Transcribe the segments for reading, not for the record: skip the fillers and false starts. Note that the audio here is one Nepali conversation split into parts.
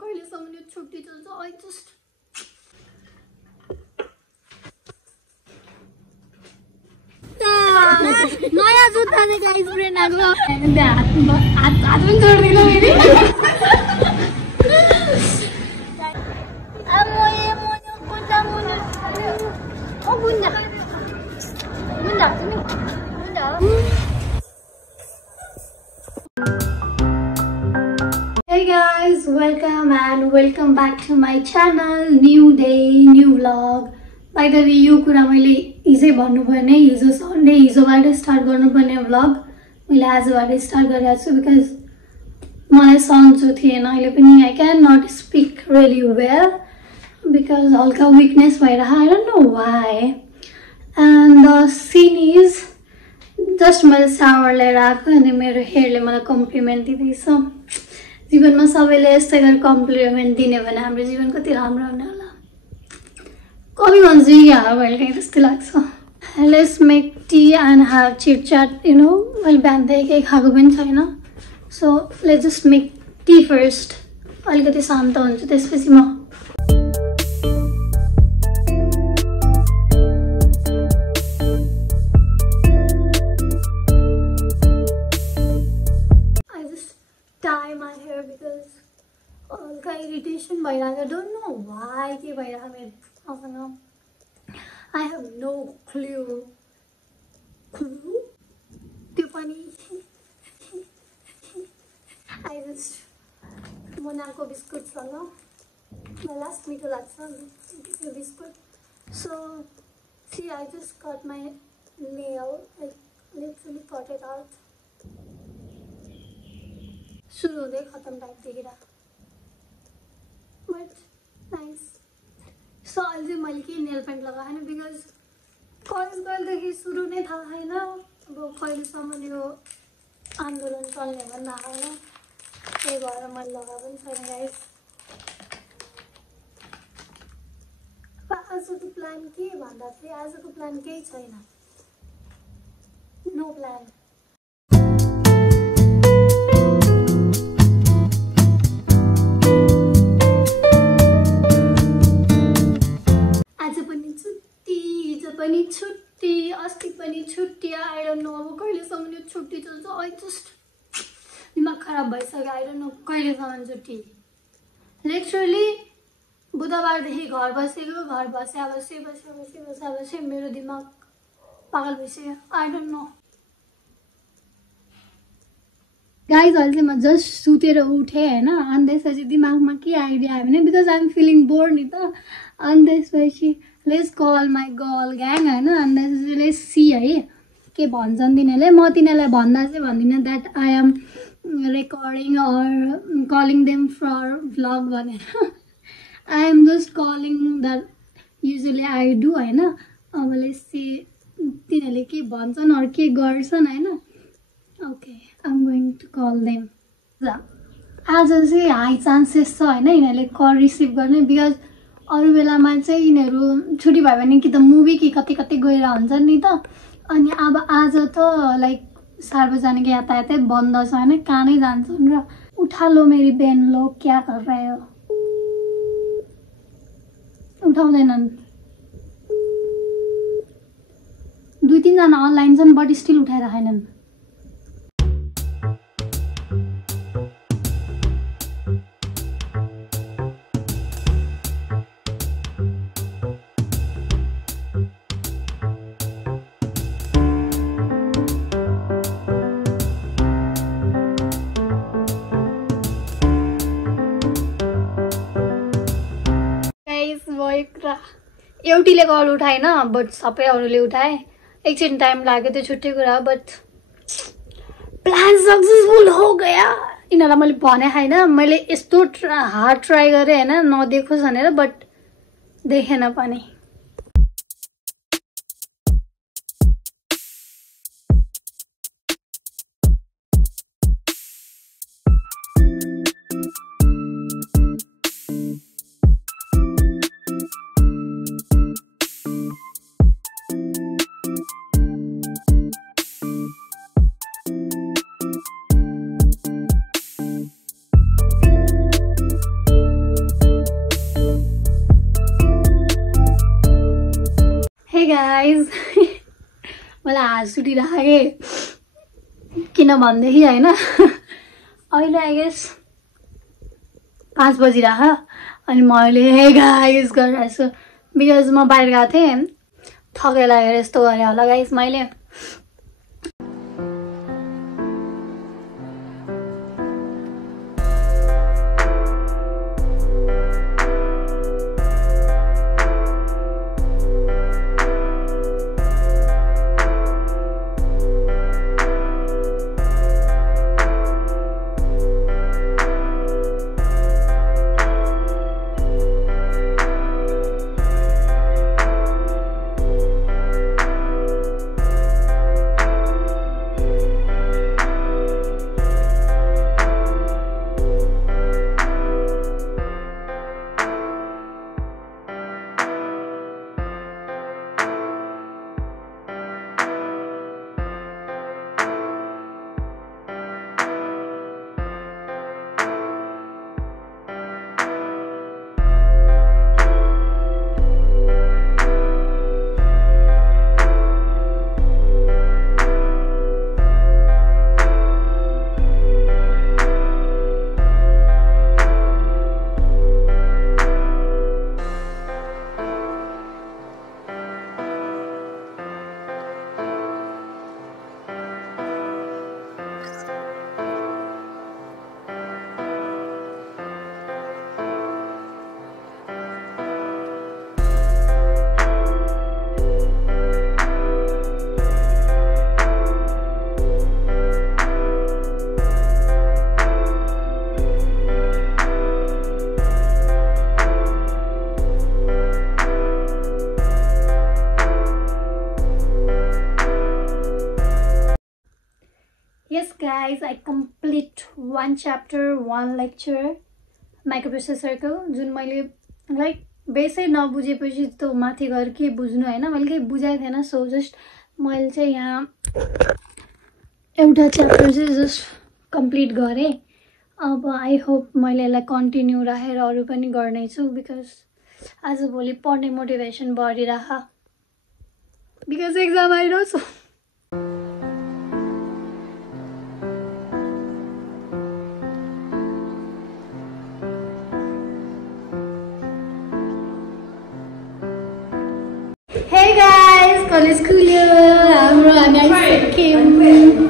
कहिलेसम्म यो छुट्टी चल्छ आई जस्ट नयाँ जुत्ता चाहिँ गाइस फ्रेन्ड आएको हात पनि छोड्दिनु फेरि Hey guys, welcome back to my channel. New day, new vlog. By the way, यो कुरा मैले हिजै भन्नुपर्ने हिजो सन्डे हिजोबाट स्टार्ट गर्नुपर्ने भ्लग मैले आजबाट स्टार्ट गरिरहेको छु बिकज मलाई सन्चो थिएन अहिले पनि I can not speak really well because हल्का विकनेस भइरहेको I don't know why and the scene is just मैले सावर लिएर आएको अनि मेरो हेयरले मलाई कम्प्लिमेन्ट दिँदैछ जीवनमा सबैले यस्तै गरी कम्प्लिमेन्ट दिने भने हाम्रो जीवन कति राम्रो हुने होला कभी भन्छु यहाँ मैले कहीँ त्यस्तै लाग्छ let's make tea and have chit chat you know मैले बिहानदेखि केही खाएको पनि छैन so let's just make tea first अलिकति शान्त हुन्छु त्यसपछि म tie my hair because हल्का इरिटेसन भइरहेको डोन्ट नो वाइ के भइरहेको मेरो आफूसँग आई हेभ नो क्लु त्यो पनि आई जस्ट मोनाको बिस्कुट छ ल मलाई लास्ट मिठो लाग्छ त्यो biscuit so see I just cut my nail like literally cut it out सुरु हुँदै खतम टाइप देखेर बट नाइस सो अहिले चाहिँ मैले के नेल पेन्ट लगाएन बिकज कलेज गएदेखि सुरु नै थाहा छैन अब कहिलेसम्म यो आन्दोलन चल्ने भन्दा होइन त्यही भएर मैले लगाएको पनि छैन गाइस आजको प्लान के भन्दाखेरि आजको प्लान केही छैन नो प्लान पनि छुट्टी अस्ति पनि छुट्टी आई डोन्ट नो अब कहिलेसम्म यो छुट्टी चल्छ आई जस्ट दिमाग खराब भइसक्यो आई डोन्ट नो कहिलेसम्म छुट्टी लिटरली बुधबारदेखि घर बसे मेरो दिमाग पागल भइसक्यो आई डोन्ट नो गाइज अहिले चाहिँ म जस्ट सुतेर उठेँ होइन अनि त्यसपछि दिमागमा के आइडिया आयो भने because I am feeling bored नि त अनि त्यसपछि let's call my girl gang होइन अनि त्यसपछि लेट्स सी है के भन्छन् तिनीहरूले म तिनीहरूलाई भन्दा चाहिँ भन्दिनँ that I am recording or calling them for vlog भनेर I am just calling that usually I do होइन अब लेट्स सी तिनीहरूले के भन्छन् अरू के गर्छन् होइन okay I am going to call them आज चाहिँ हाई चान्सेस छ होइन यिनीहरूले कल रिसिभ गर्ने बिकज अरू बेलामा चाहिँ यिनीहरू छुट्टी भयो भने कि त मुभी कि कति कति गएर हुन्छन् नि त अनि अब आज त लाइक सार्वजनिक यातायातै बन्द छ होइन कहाँ नै जान्छन् र उठा लो मेरी बहन लो क्या कर रहे हो उठाउँदैनन् 2-3 जना अनलाइन छन् बट स्टिल उठाइराखेनन् एउटीले कल उठाएन बट सबै अरूले उठाए एकछिन टाइम लाग्यो त्यो छुट्टै कुरा बट प्लान सक्सेसफुल हो गया यिनीहरूलाई मैले भने होइन मैले यस्तो हार्ड ट्राई गरेँ होइन नदेखोस् भनेर बट देखेन पनि गाइज मलाई हाँस उठिरहेको के किन भन्देखि होइन अहिले आई गेस 5 बजिरह अनि म अहिले हे गाइज गरिरहेको छु बिकज म बाहिर गएको थिएँ थकै लागेर यस्तो गरेँ होला गाइज मैले Yes guys, I complete 1 chapter, 1 lecture microprocessor को जुन मैले लाइक बेसै नबुझेपछि त्यो माथि गएर के बुझ्नु हैन मैले केही बुझाइ थिएन सो जस्ट मैले चाहिँ यहाँ एउटा च्याप्टर चाहिँ जस्ट कम्प्लिट गरे अब आई होप मैले यसलाई कन्टिन्यू राखेर अरु पनि गर्ने छु बिकज आज भोलि पढ्ने मोटिभेसन बढिरह बिकज एक्जाम आइरहेछ Hey guys, college खुल्यो हाम्रो हामी आइसक्यौं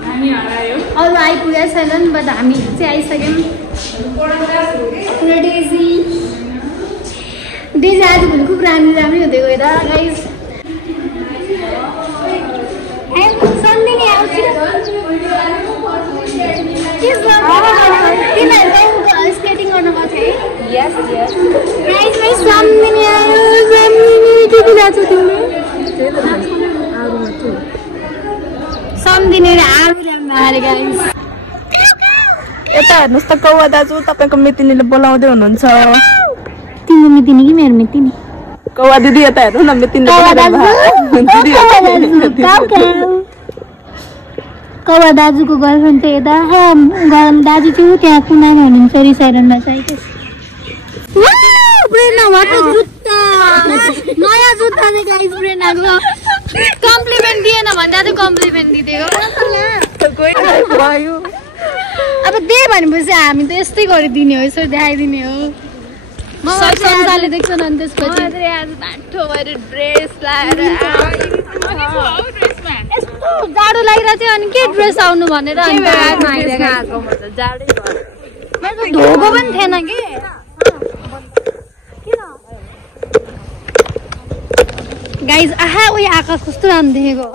हामी हरायो अरु आइपुगेको छैनन् बट हामी चाहिँ आइसक्यौं डेजी आज भोलि खुब राम्रै हुँदै गयो त गाइस सन्दिनी आउँछ स्केटिङ गर्न गएको थिएँ यस यस गाइस मै सन्दिनी आयो सन्दिनी के जाछ तिमी सम्दिने आरु ल्याउनु आरे गाइस यता हेर्नुस् त कौवा दाजु तपाईको मितिनीले बोलाउँदै हुनुहुन्छ तिम्रो मितिनी कि मेरो मितिनी कौवा दिदी यता हेर्नु न मितिनीले कौवा दाजुको गर्लफ्रेन्ड चाहिँ यता दाजु चाहिँ त्यहाँ कुनामा हुनुहुन्छ रिसाइरहनु भएको नयाँ जुत्ता चाहिँ गाइस ब्रेनाको कम्प्लिमेन्ट दिएन भन्दा चाहिँ कम्प्लिमेन्ट दिदिएको अब त्यही भनेपछि हामी त यस्तै गरिदिने हो यसो देखाइदिने हो संसारले देख्छ नि त्यसपछि आज बाठो भएर ड्रेस लाएर यस्तो जाडो लागिरहेको थियो अनि के ड्रेस आउनु भनेर धोको पनि थिएन कि गाइज आहा उयो आकाश कस्तो राम्रो देखेको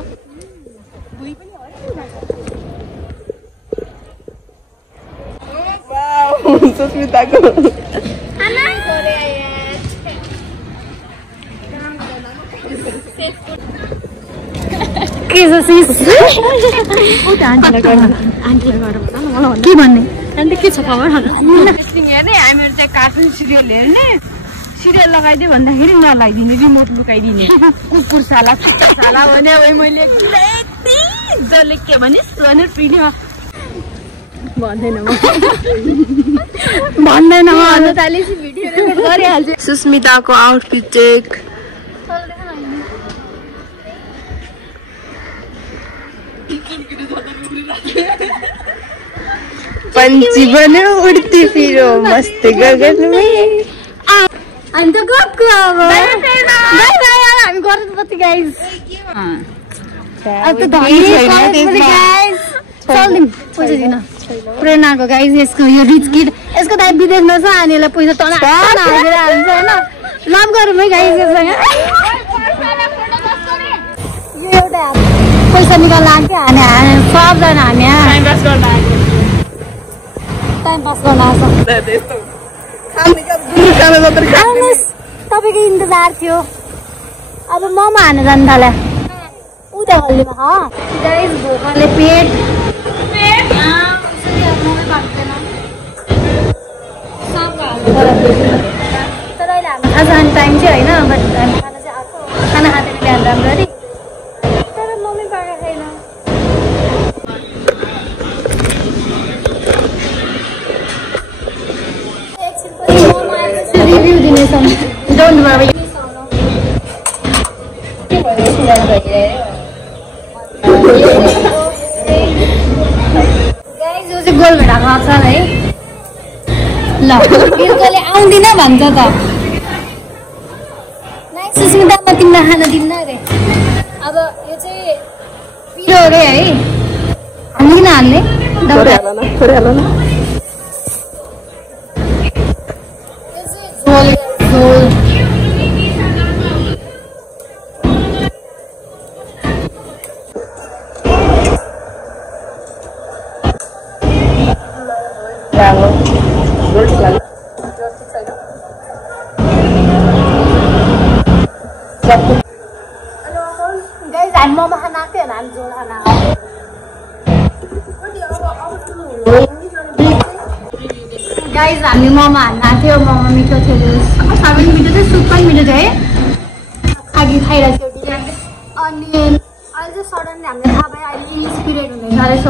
सुस्मिताको के भन्ने अन्त के छ खबर हेर्ने हामीहरू चाहिँ कार्टुन सिरियल हेर्ने सिरियल लगाइदियो भन्दाखेरि नलाइदिने रिमोट लुकाइदिने कुकुर साला कुत्ता साला भने मैले जसले के भनिस् भने पिड्यो भन्दैन सुस्मिताको आउटफिट चेक पंछी बनो उड़ती फिरो मस्त गगन में। अनि त गएको अब हामी गर्नु पर्छ गाइस। अब त धनी गाइस चल्दिम पैसा दिन प्रेरणाको गाइस। यसको यो रिच किड यसको त विदेशमा छ अनि यसलाई पैसा टना हालेर हाल्छ हैन। लभ गरौँ है गाइस यससँग। यो एउटा पैसा निकाल्न आएको हाने सबजना हाने टाइम पास गर्न आएको तपाईँको इन्तजार थियो। अब मोमो हान्न जानु थाल्यो उता गल्लीमा। गाइस भोकले पेट तर अहिले हाम्रो खाजा खाने टाइम चाहिँ होइन। बट हामी खाना चाहिँ आएको खाना खाँदैन बिहान राम्ररी तर मम्मी पाएको छैन। रिभ्यू दिनेछौँ डोन्ट वरी। गाइस यो चाहिँ गोल भेडाको अक्षर है। ल बिर्कोले आउँदिन भन्छ त। नाइ सुस्मिता म तिमीलाई खान दिन्न अरे। अब यो चाहिँ पिरो अरे है। हामी किन हाल्ने झोल। गाइस हामी मोमो खान आएको थियो हामी झोल खान आएको। गाइस हामी मोमो हान्न आएको थियो। मोमो मिठो थियो सबै मिठो थियो सुप पनि मिठो थियो है। खागी खाइरहेको थियो अनि अहिले चाहिँ सडनली हामीले थाहा पायो अहिले इङ्ग्लिस पिरियड हुँदैछ रहेछ।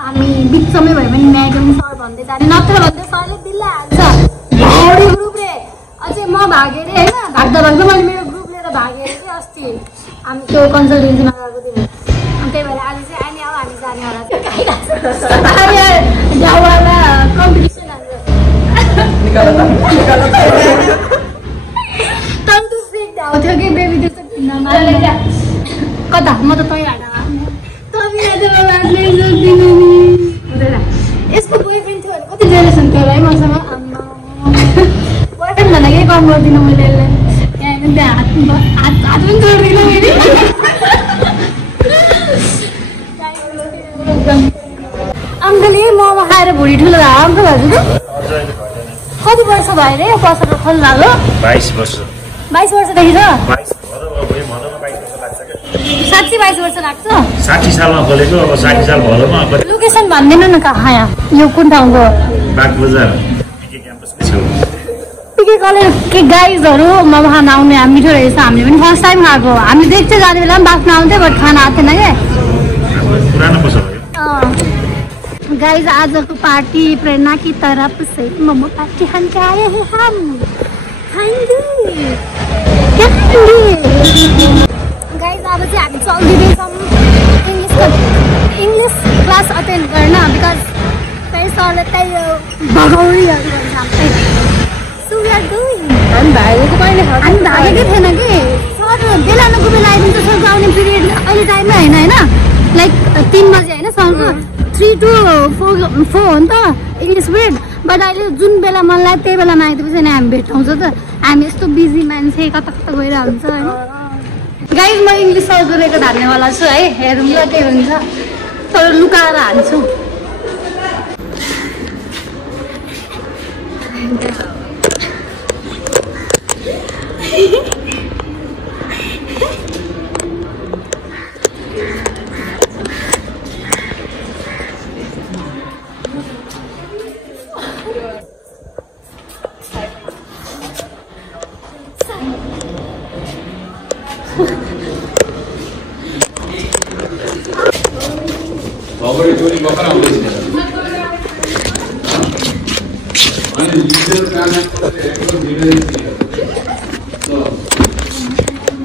हामी बिचमै भए पनि म्याडम सर भन्दै जाने नत्र भन्दै सरले दिल्ला हाल्छ ग्रुप रे। अझै म भागेँ अरे होइन भाग्दा भाग्दा मैले मेरो ग्रुप लिएर भागेँ अरे कि अस्ति हामी त्यो कन्सल्टेन्सीमा गएको थियौँ। अनि त्यही भएर आज चाहिँ अहिले अब हामी जाने होला गाउँवाला कम्पिटिसन तन्तु सेट आउँथ्यो कि बेबी त्यस्तो किन्न कता म त यसको बोयफ्रेन्ड थियो भने कति जेलेसन थियो है मसँग। बोयफ्रेन्ड भन्दा केही कम गर्दिनँ मैले यसलाई हात पनि जोड्दिनँ फेरि। अङ्कल यही मोमो खाएर भुँडी ठुलो भयो अङ्कल हजुर कति वर्ष भयो अरे यो पसल खोल्नु भएको? 22 वर्षदेखि छ। 22 वर्ष लाग्छ। 60 सालमा खोलेको अब 60 साल भरोमा। लोकेसन भन्दिनु न कहाँ यो कुन ठाउँको? बागबजार पिके क्याम्पसको छेउ। पिके कलेज के गाइजहरू मोमो खान आउने हामी मिठो रहेछ। हामीले पनि फर्स्ट टाइम खाएको। हामी देख्थ्यो जाने बेला पनि बाफ्न आउँथ्यो बट खाना आएको थिएन क्या। पुरानो पसल हो। गाइज आजको पार्टी प्रेरणा की तरफ से मोमो पार्टी खान के आए हैं हम। गाइज अब चाहिँ हामी चल्दिँदैछौँ इङ्ग्लिस क्लास अटेन्ड गर्न बिकज त्यही सरले त्यही भगाउरीहरू गर्छ हामी। हामी भागेको थिएन कि सर बेला नको बेला आइदिन्छ सरको आउने पिरियड अहिले टाइममै होइन होइन लाइक 3 बजे होइन सरको 3 to 4 हो नि त इङ्ग्लिस पिरियड। बट अहिले जुन बेला मन लाग्यो त्यही बेलामा आइदिएपछि नि हामी भेटाउँछ त। हामी यस्तो बिजी मान्छे कता कता गइरहेको हुन्छ होइन। गाइज म इङ्ग्लिस सरको रेकर्ड हान्नेवाला छु है। हेरौँ ल के हुन्छ तर लुकाएर हान्छु।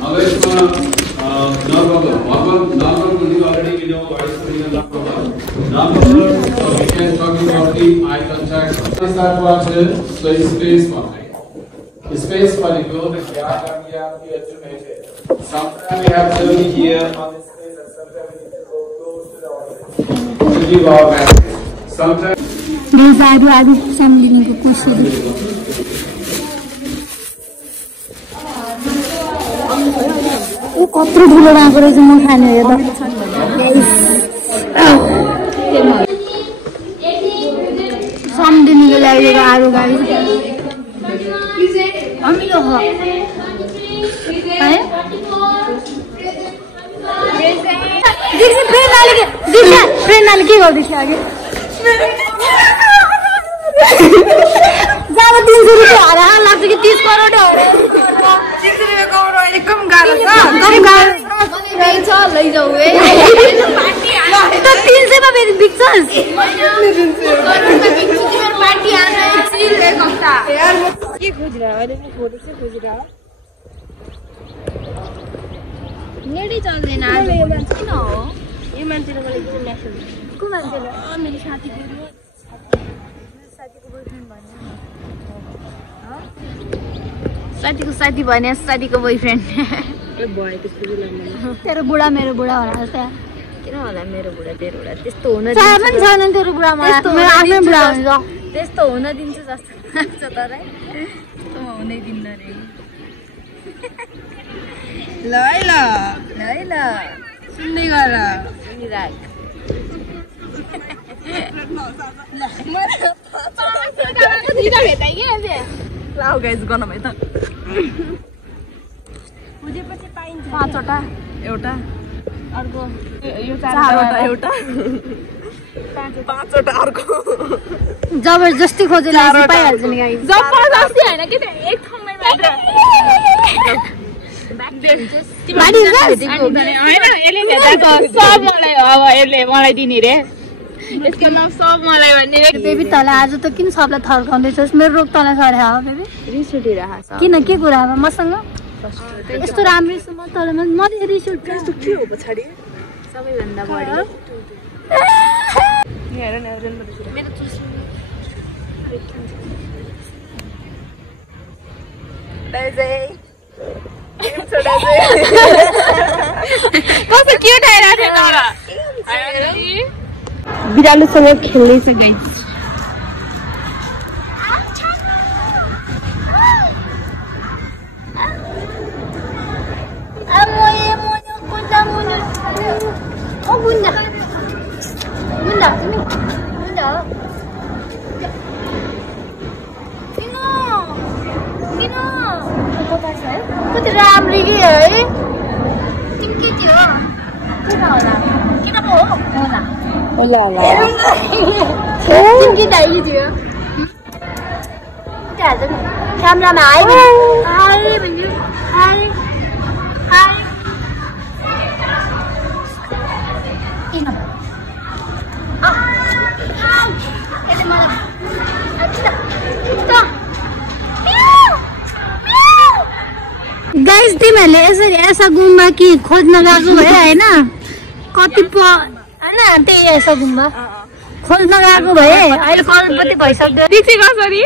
अब यसमा normal already we know what is start water, so space money. Space money go the gap and gap here to make it. Sometimes we have to be here on this space and sometimes we need to go close to the order. To give our message. Sometimes आदि सम्झिनुको कोसिस ऊ कत्रो ठुलो आएको रहेछ म खाने हो सम्झिनुको लागि आलु गाडी अमिलो हो है फ्रेन्डले के गर्दैछ अघि जब 300 रुपियाँ हारा लाग्छ कि 30 करोड हो 300 रुपियाँ कमाउनु अहिले कम गाह्रो छ लैजाऊ है त 300 मा फेरि बिक्छस् के खोजिरह अहिले फोटो चाहिँ खोजिरह नेटै चल्दैन आज किन हो यो मान्छेले मलाई किन मेसेज को मान्छेले मेरो साथीको साथीको साथी भने साथीको बोयफ्रेन्ड तेरो बुढा मेरो बुढा होला त किन होला मेरो बुढा तेरो बुढा त्यस्तो हुन छैन तेरो बुढा मलाई मेरो आफ्नै बुढा हुन्छ त्यस्तो हुन दिन्छु जस्तो लाग्छ तर त्यस्तो म हुनै दिन्न रे ल सुन्दै गर सुनिराख लाउ गाइस गर्न भए त बुझेपछि पाइन्छ 5 वटा एउटा अर्को यो 4 वटा एउटा 5 वटा अर्को जबरजस्ती खोजेर पाइहाल्छ नि गाइस जबरजस्ती हैन के एक ठाउँमै मात्र सब मलाई अब यसले मलाई दिने रे यसको नाम सब मलाई भन्ने बेबी तँलाई आज त किन सबलाई थर्काउँदैछस् मेरो रोग तँलाई सरे हो बेबी रिस उठिरहेछ किन के कुरा अब मसँग यस्तो राम्रो छु म तँलाई म रिस उठ्छ यस्तो के हो पछाडी सबैभन्दा बढी हेर न मेरो चुस्नु कस्तो क्युट आइरहेको थियो बिरालोसँग खेल्दैछ गाइस कति राम्रो कि है तिमी के थियो किन होला किन पो होला तिमी के दाइली थियो हाल्छ नि क्यामेरामा हाई भन्यो हाई किन गाइस तिमीहरूले यसरी ऐसा गुम्बा कि खोज्न गएको भए होइन कति होइन त्यही ऐसा गुम्बा खोज्न गएको भए अहिले करोडपति भइसक्यो दिक्सी कसरी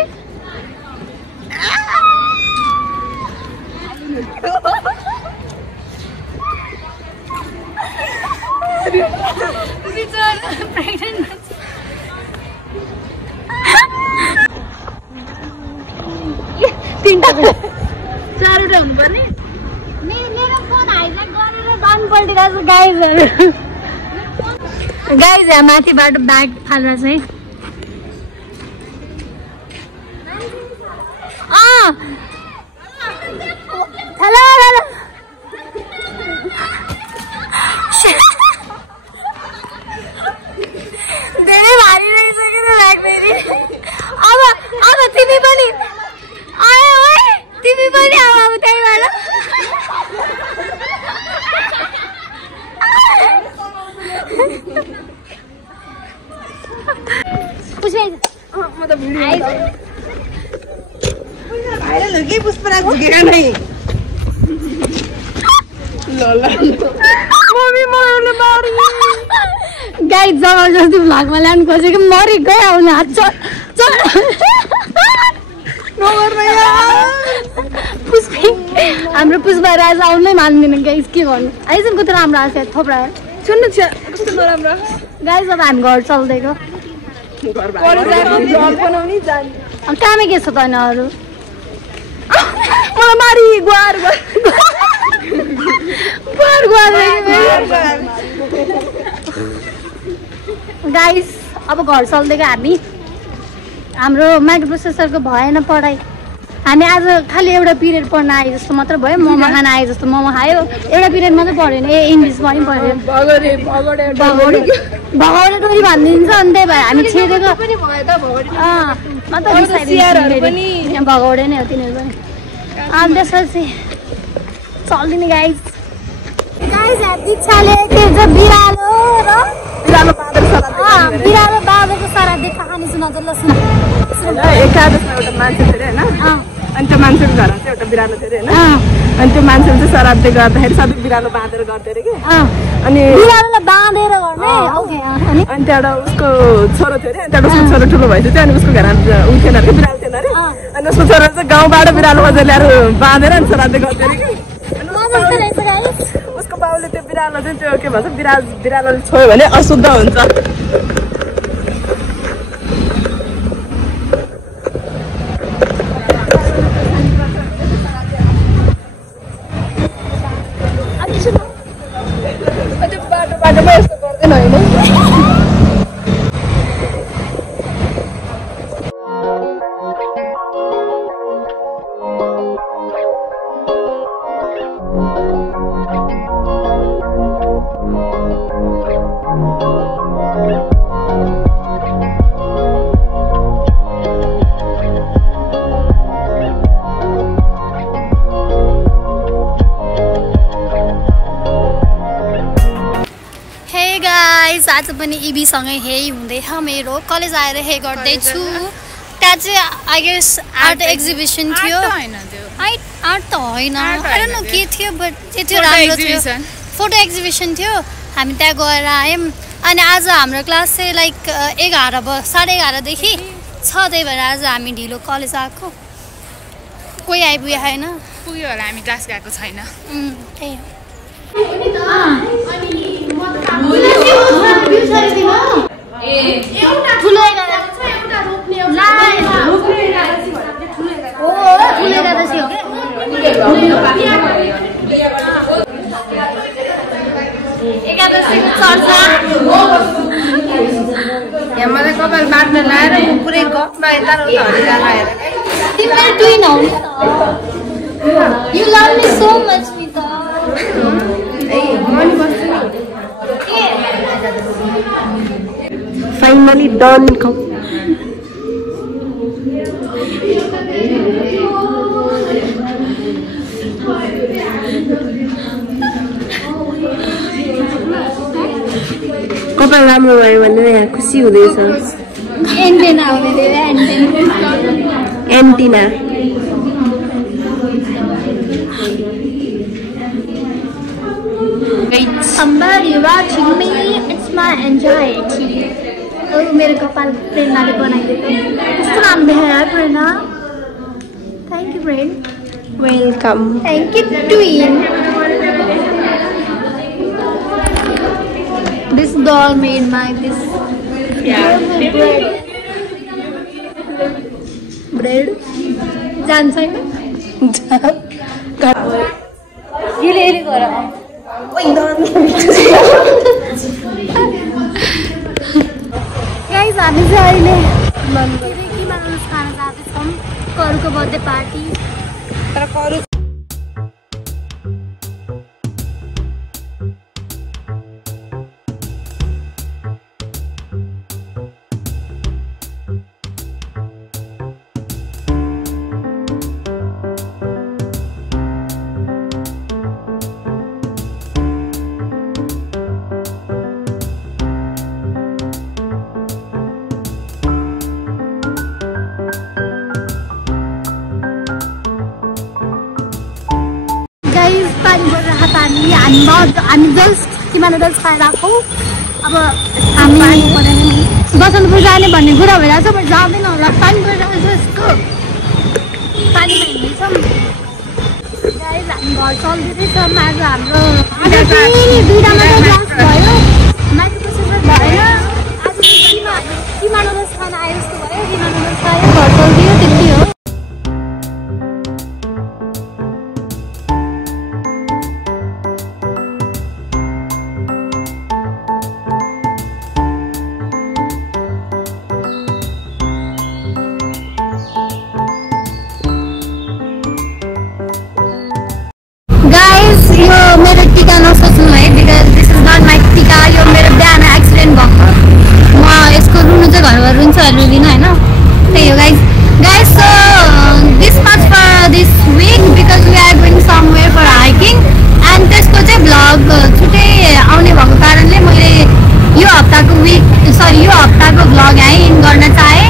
चारवटा हुनुपर्ने मेरो फोन हाइज्याक गरेर दान पल्टिरहेको छ गाइजहरू गाइज यहाँ माथिबाट ब्याग फालेर चाहिँ धेरै भारी रहेछ कि ब्याग फेरि अब तिमी पनि आयो है तिमी पनि अब त्यहीबाट म त भिडियो भाइरल हो कि पुष्पराज झुकेका नै गाई जबरजस्ती भ्लगमा ल्याउनु खोजेको मरि गयो हात हाम्रो पुष्पा राज आउनै मान्दैन गाइस के गर्नु आइजनको त राम्रो आछ थोप्रा सुन्नु छ कस्तो नराम्रो गाइस अब हामी घर चल्दैको कामै के छ त अरू मलाई मारी गुहार गाइस अब घर चल्दैको हामी हाम्रो माइक्रो प्रोसेसरको भएन पढाइ हामी आज खालि एउटा पिरियड पढ्न आए जस्तो मात्र भयो मोमो खान आए जस्तो मोमो खायो एउटा पिरियड मात्रै पढ्यो नि इङ्ग्लिस पनि पढ्यो भगौडे डोरी भनिदिन्छ अनि त्यही भएर हामी छेडेको भगौडे नै हो तिनीहरू पनि अनि त्यसपछि चल्दिने गाइस दीक्षाले त्यो बिरालो र बिरालो बाबेको सारा देखा खाने सुना ल सुना एकादशमा एउटा मान्छे थियो होइन अनि त्यो मान्छेको घरमा चाहिँ एउटा बिरालो थियो होइन अनि त्यो मान्छेले चाहिँ श्राद्ध गर्दाखेरि सबै बिरालो बाँधेर गर्थ्यो अरे कि अनि बिरालोलाई बाँधेर गर्ने अनि त्यहाँबाट उसको छोरो थियो अरे त्यहाँबाट उसको छोरो ठुलो भइसक्यो अनि उसको घरमा उ थिएन अरे बिरालो थिएन अरे अनि उसको छोरो चाहिँ गाउँबाट बिरालो बजार ल्याएर बाँधेर अनि श्राद्ध गर्थ्यो अरे कि उसको बाउले त्यो बिरालो चाहिँ त्यो के भन्छ बिरालोले छोयो भने अशुद्ध हुन्छ बाटोमा यस्तो गर्दैन होइन आज पनि इबीसँगै हे हुँदैछ मेरो कलेज आएर हे गर्दैछु त्यहाँ चाहिँ आई गेस आर्ट एक्जिबिसन थियो आर्ट त होइन के थियो बट त्यो राम्रो थियो फोटो एक्जिबिसन थियो हामी त्यहाँ गएर आयौँ अनि आज हाम्रो क्लास चाहिँ लाइक 11:30देखि छ त्यही भएर आज हामी ढिलो कलेज आएको कोही आइपुगेको छैन पुग्यो होला हामी क्लास गएको छैन त्यही मलाई कपाल बाट्न लाएर पुरै गफमा यता हरिरहेर तिमीहरू ट्विन हौ नि त you love me so much नि त फाइनली डन कपाल राम्रो भयो भने यहाँ खुसी हुँदैछ एन्टेना हो मेरो antenna Somebody watching me, it's my anxiety. Oh, मेरे कपाल प्रेरणाले बनाइदिएको कस्तो राम्रो देखायो यार Prerana thank you friend welcome thank you twin This doll made my bread जान्छ हैन यसले गर गाइस हामी चाहिँ अहिले किमा नुडल्स खान जाँदैछौँ करुको बर्थडे पार्टी तर करू हामी जस्ट किमा नुडल्स खाएर आएको अब हामी बसन्तपुर जाने भन्ने कुरा भइरहेको छ बट जाँदैन होला पानी परिरहेको छ यस्तो पानीमा हिँड्दैछौँ गाइस। हामी घर चल्दैछौँ आज हाम्रो दुईटा मात्रै क्लास भयो, माथिको सेसन भएन। आज किमा नुडल्स खान आयो जस्तो भयो, किमा नुडल्स खायो, घर चल्दियो, त्यति हो। यो मेरो टिका नसोच्नु है, because this is not my tika. यो मेरो बिहान एक्सिडेन्ट भएको, म यसको रुनु चाहिँ घरमा रुन्छ रुदिनँ होइन। त्यही हो guys. So this much for this week because we are going somewhere for hiking and त्यसको चाहिँ भ्लग छुट्टै आउने भएको कारणले मैले यो हप्ताको भ्लग यहाँ इन गर्न चाहेँ।